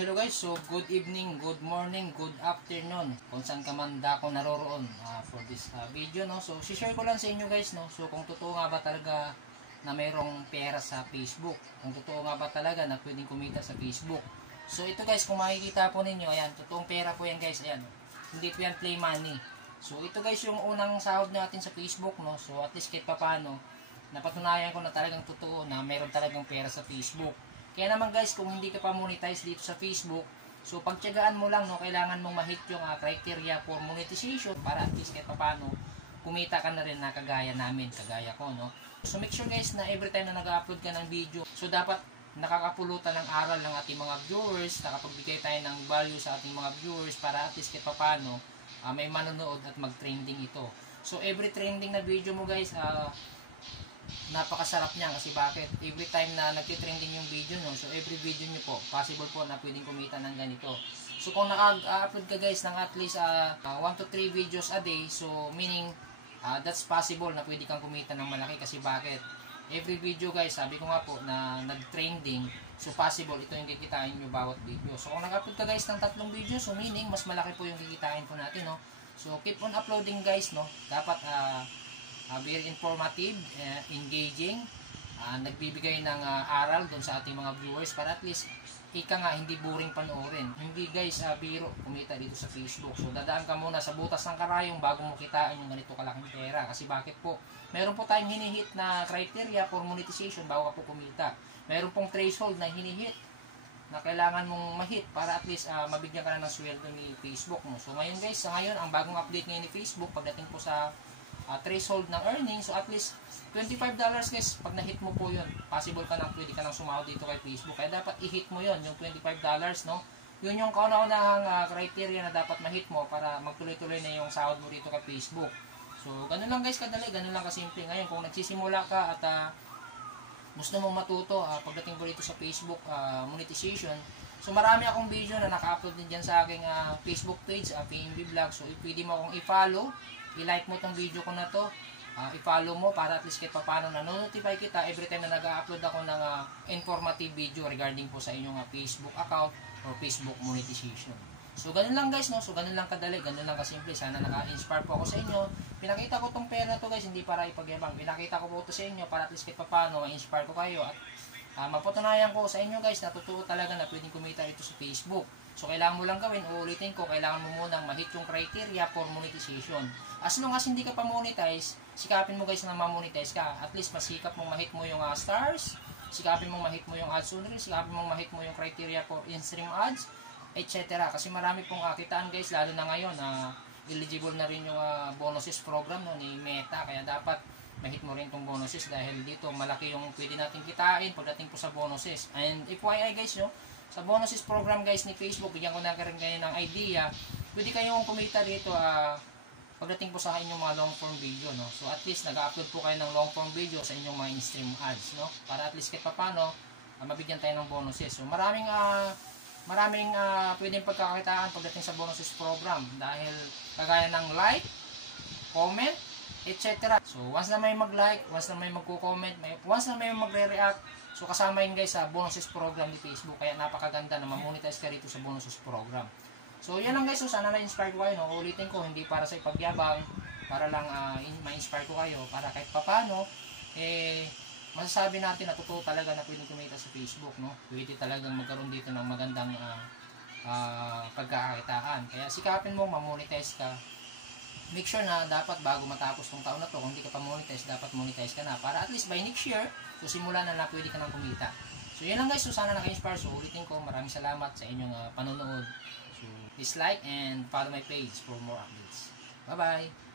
hello guys. So, good evening, good morning, good afternoon. Kung saan ka man dako naroroon for this video, no. So, share ko lang sa inyo guys, no. So, kung totoo nga ba talaga na mayroong pera sa Facebook. Kung totoo nga ba talaga na pwedeng kumita sa Facebook. So, ito guys, kung makikita po ninyo, ayan, totoong pera po yan guys, ayan. Hindi po yan play money. So, ito guys yung unang sahod natin sa Facebook, no. So, at least kahit paano, napatunayan ko na talagang totoo na mayroon talagang pera sa Facebook. Kaya naman guys, kung hindi ka pa monetize dito sa Facebook, so pagtiyagaan mo lang, no, kailangan mong ma-hit yung criteria for monetization para at least kahit paano kumita ka na rin na kagaya namin, kagaya ko, no. So make sure guys na every time na nag-upload ka ng video, so dapat nakakapulutan ng aral ng ating mga viewers, nakapagbigay tayo ng value sa ating mga viewers para at least kahit paano may manonood at mag-trending ito. So every trending na video mo guys, napakasarap niya kasi bakit? Every time na nagtitrending yung video nyo, so every video nyo po, possible po na pwedeng kumita ng ganito. So kung naka-upload ka guys ng at least 1 to 3 videos a day, so meaning that's possible na pwede kang kumita ng malaki kasi bakit? Every video guys, sabi ko nga po na nag-trending, so possible ito yung kikitain nyo bawat video. So kung nag-upload ka guys ng 3 videos, so meaning mas malaki po yung kikitain po natin, no? So keep on uploading guys, no? Dapat very informative, engaging, nagbibigay ng aral doon sa ating mga viewers para at least ika nga hindi boring panoorin. Hindi guys biro kumita dito sa Facebook. So dadaan ka muna sa butas ng karayong bago mo kitain yung ganito kalaking pera. Kasi bakit po? Meron po tayong hinihit na criteria for monetization bago ka po kumita. Meron pong threshold na hinihit na kailangan mong ma-hit para at least mabigyan ka na ng sweldo ni Facebook mo. So ngayon guys, ngayon ang bagong update ngayon ni Facebook pagdating po sa threshold ng earnings, so at least $25 guys, pag na-hit mo po yun, possible ka nang pwede ka nang sumahod dito kay Facebook. Kaya dapat i-hit mo yun, yung $25, no? Yun yung kauna-unahang criteria na dapat ma-hit mo para magtuloy-tuloy na yung sahod mo dito kay Facebook. So, ganun lang guys kadali, ganun lang kasimple. Ngayon, kung nagsisimula ka at gusto mong matuto pagdating po dito sa Facebook monetization, so marami akong video na naka-upload din dyan sa aking Facebook page, PMB Vlog. So, pwede mo akong i-follow, i-like mo tong video ko na to, i-follow mo para at least kahit paano nanonotify kita every time na nag-upload ako ng informative video regarding po sa inyong Facebook account or Facebook monetization. So ganun lang guys, no? So ganun lang kadali, ganun lang kasimple. Sana naka-inspire po ako sa inyo. Pinakita ko tong pera to guys, hindi para ipagyabang. Pinakita ko po to sa inyo para at least kahit paano ma-inspire ko kayo at mapatunayan ko sa inyo guys na totoo talaga na pwedeng kumita ito sa Facebook. So kailangan mo lang gawin, uulitin ko, kailangan mo munang ma-hit yung criteria for monetization. As long as hindi ka pa monetize, sikapin mo guys na ma-monetize ka. At least masikap mong ma-hit mo yung stars, sikapin mong ma-hit mo yung ads only, sikapin mong ma-hit mo yung criteria for in-stream ads, etc. Kasi marami pong kitaan guys, lalo na ngayon eligible na rin yung bonuses program no, ni Meta. Kaya dapat ma-hit mo rin itong bonuses dahil dito malaki yung pwede natin kitain pagdating po sa bonuses. And FYI guys, no, sa bonuses program guys ni Facebook, bigyan ko na rin kayo ng idea, pwede kayong kumita dito pagdating po sa inyong mga long form video, no. So at least nag-upload po kayo ng long form video sa inyong mga in-stream ads, no, para at least kahit paano mabigyan tayo ng bonuses. So maraming pwedeng pagkakakitaan pagdating sa bonuses program dahil kagaya ng like, comment, etc. So once na may mag-like, once na may magko-comment, once na may magre-react, so kasama yun guys sa bonuses program ni Facebook. Kaya napakaganda na ma-monetize ka rito sa bonuses program. So yan lang guys, so sana na-inspire ko kayo, no? Ulitin ko, hindi para sa ipagyabang, para lang ma-inspire ko kayo, para kahit papano masasabi natin na totoo talaga na pwede kumita sa Facebook, no? Pwede talagang magkaroon dito ng magandang pagkakakitaan. Kaya sikapin mo, ma-monetize ka. Make sure na dapat bago matapos tong taon na to, kung hindi ka pa monetize, dapat monetize ka na. Para at least by next year, so simula na pwede ka nang kumita. So yan lang guys, so sana naka-inspire. So ulitin ko, maraming salamat sa inyong panonood. So please like and follow my page for more updates. Bye-bye!